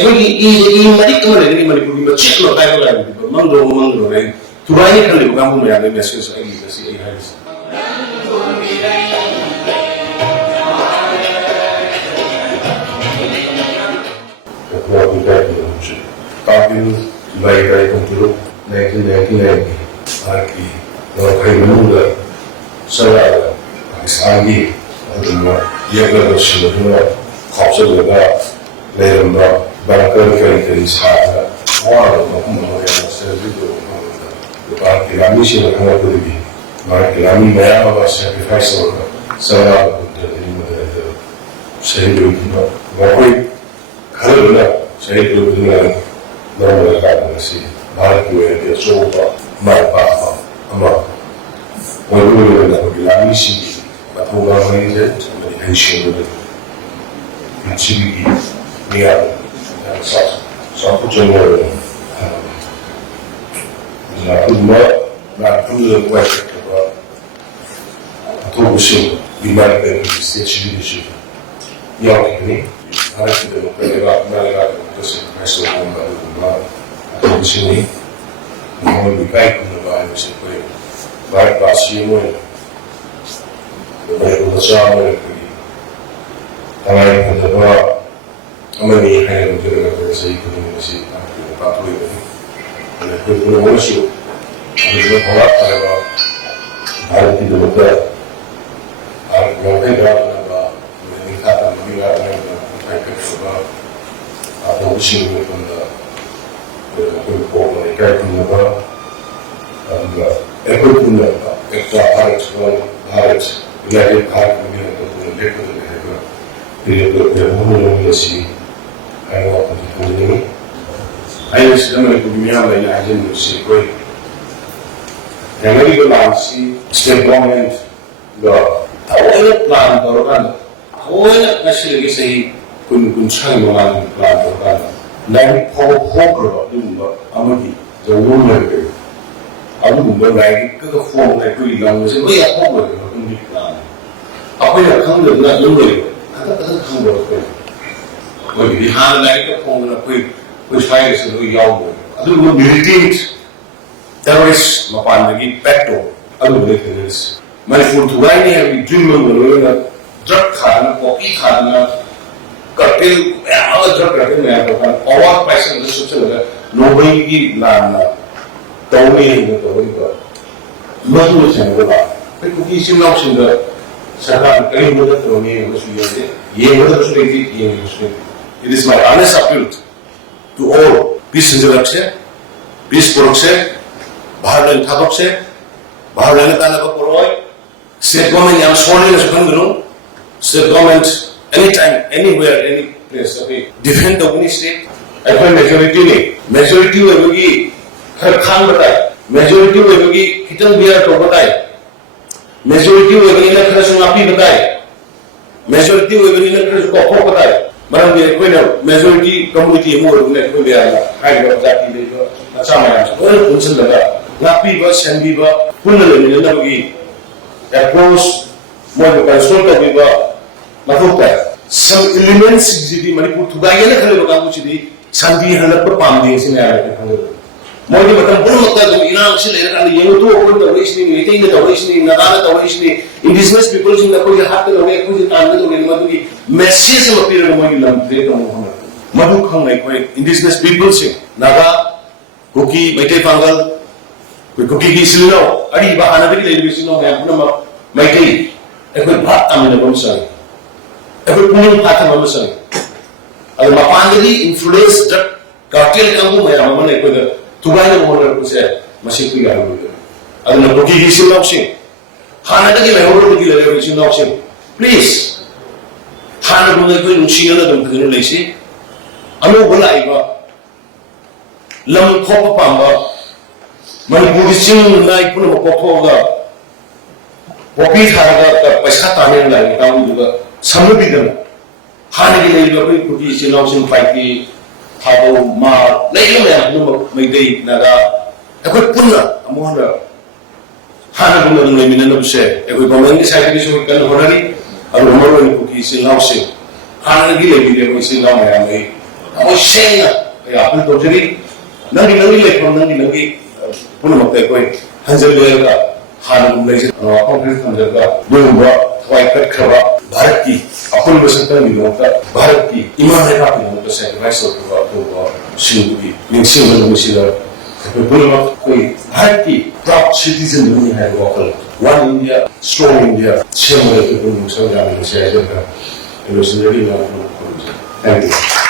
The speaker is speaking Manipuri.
ꯑꯩꯈꯣꯏꯒꯤ ꯃꯔꯤꯛ ꯑꯃ ꯂꯩꯒꯅꯤ ꯃꯅꯤꯄꯨꯔꯒꯤ ꯃꯆꯦꯠ ꯑꯃ ꯀꯥꯏꯕ ꯂꯥꯏꯕꯗꯨ ꯃꯪꯗ꯭ꯔꯣ ꯑꯩ ꯊꯨꯒꯥꯏꯅꯤ ꯈꯜꯂꯤꯕ ꯀꯥꯡꯕꯨ ꯃꯌꯥꯝꯒꯤ ꯃꯦꯁꯦꯖ ꯑꯩꯒꯤ ꯉꯁꯤ ꯑꯩ ꯍꯥꯏꯔꯤꯁꯦ Kabil Thugai Konturuk 1999 Aki Kai Manula Sara Isagi Aduma Yaga Shiluna Kopsalaga Leramba Barakar Kai Sara Wara Mahmoud Servido Aki Lamishi Hamapuri Marki Lami Mayama sacrifice Sara Sahidu Makoi Kalula Sahidu Normal Garden, Mark with the sofa, my papa, Ama. When we were in the Lamishi, but who are raised and the Haitian with the Chili, near some put your word. Not from the west about Tobushi, we might be station. Young, I like to play about Malaga, because it's a home by Tobushi. We will be back on the virus. Back last year, the Bible was already I like the bar. How many had a good say, couldn't see the pathway. And I put the worship. I was a lot about I did the hotel. I went out about when we had a meal. I picked about Tobushi from the report when I got from the bar. And everything that extra Harris, United Park, and the record of the whole see. I walk into the room. I was going to be I didn't see great. And when you go see, step government, the whole plan or run, whole actually say, couldn't try one plan or run. Like Hawker, Amadi, the woman. I wouldn't go back to the form like really young was a way of homework in the plan. I went a come to that little I doesn't come with it. When you had like a phone and a quick, which hires a little young. I don't know, meditate. Terrorists, Mapandagi, Pecto, I don't believe in this. Manipur Thugai have been dreaming of drug Khan, or E Khan, cartel, other drug cartel, or what person is nobody land. Tony in the window. Muslims in the law. The cookies in the Saddam came with the Tony, which we did. It is my honest appeal to all peace insurrection, peace production, Bahrain Tadoxe, Bahrain Tanaka, state government, I'm sworn as Kandru, state government, anytime, anywhere, any place, okay, defend the Winnie state. I find majority will be Khak majority will be Kitan Beer to Batai. Majority will be in a Krasunapi Batai. Majority will be in a Krasuko Batai. Madam, the Equino, majority community more than Equia, high of that in the Samaya. Well, Punsandaga, Napi was and Viva, Punal in the Nagi, approach more than Sota Viva, Mafuka. Some elements in Manipur Thugai and Khanlibashing, Sandi Hanapa Pamdi in Arabic. Modi macam pun makna ina usil era kan yang tu orang tahu isni, meeting tahu isni, nadana tahu isni, indigenous people sini aku jahat tu orang aku jahat tu orang madu ki message sama pira orang lam deh kamu orang madu kang naik kau indigenous people sini, naga, Kuki, Maitai Pangal, Kuki ki silau, adi bahan ada kita lebih silau yang pun Maitai, aku berat tamu ni bangsa, aku punya kata bangsa, ada mapan jadi influence jat cartel kamu macam mana aku dah Thugai na mo say masih kuya ho ado na pagiging langsing hana na gila ho gila gila langsing please hana mo na ko yung siya na dum kuno lesi ano wala iba lam ko pa pamba Manipur na ipuno mo ko ga popi thara ga paisa tamen la ta mu ga samubi da hana gila iba ko pagiging langsing fight ki Habo ma lain yang belum menjadi naga. Aku punna, amuhana. Hana belum menjadi minat besar. Aku komengi saya di sini kan horari. Aku malu ni kuki silau sih. Hana lagi aku silau yang ini. ꯊꯃꯣꯏ ꯁꯦꯡꯅ ꯀꯌꯥ ꯑꯩꯈꯣꯏ ꯇꯧꯖꯔꯤ ꯅꯪꯒꯤ ꯂꯩꯐꯝ ꯅꯪꯒꯤ ꯄꯨꯝꯅꯃꯛꯇ ꯑꯩꯈꯣꯏ ꯍꯟꯖꯤꯜꯂꯒ ꯍꯥꯟꯅꯒꯨꯝ ꯂꯩꯖꯕ ꯋꯥꯐꯝ ꯊꯝꯖꯔꯒ ꯑꯗꯨꯒꯨꯝꯕ ꯊꯋꯥꯏ ꯀꯠꯈ꯭ꯔꯕ ꯚꯥꯔꯠꯀꯤ ꯑꯄꯨꯟꯕ ꯁꯛꯇꯝꯒꯤꯗꯃꯛꯇ ꯚꯥꯔꯠꯀꯤ ꯏꯃꯥ ꯂꯩꯕꯥꯛꯀꯤꯗꯃꯛꯇ ꯁꯦꯀ꯭ꯔꯤꯐꯥꯏꯁ ꯇꯧꯈ꯭ꯔꯕ ꯑꯇꯣꯞꯄ ꯁꯤꯡꯗꯨꯒꯤ ꯅꯤꯡꯁꯤꯡꯕ ꯅꯨꯃꯤꯠꯁꯤꯗ ꯑꯩꯈꯣꯏ ꯄꯨꯝꯅꯃꯛ ꯑꯩꯈꯣꯏ ꯚꯥꯔꯠꯀꯤ ꯄ꯭ꯔꯥꯎꯗ ꯁꯤꯇꯤꯖꯟꯗꯨꯅꯤ ꯍꯥꯏꯕ ꯋꯥꯈꯜ ꯋꯥꯟ ꯏꯟꯗꯤꯌꯥ ꯁ꯭ꯇ꯭ꯔꯣꯡ ꯏꯟꯗꯤꯌꯥ ꯁꯦꯝꯕꯗ ꯑꯩꯈꯣꯏ ꯄꯨꯝꯅꯃꯛ ꯁꯔꯨꯛ ꯌꯥꯃꯤꯟꯅꯁꯤ ꯍꯥꯏꯖꯔꯒ ꯂꯣꯏꯁꯤꯟꯖꯔꯤ ꯊꯦꯡꯛ ꯌꯨ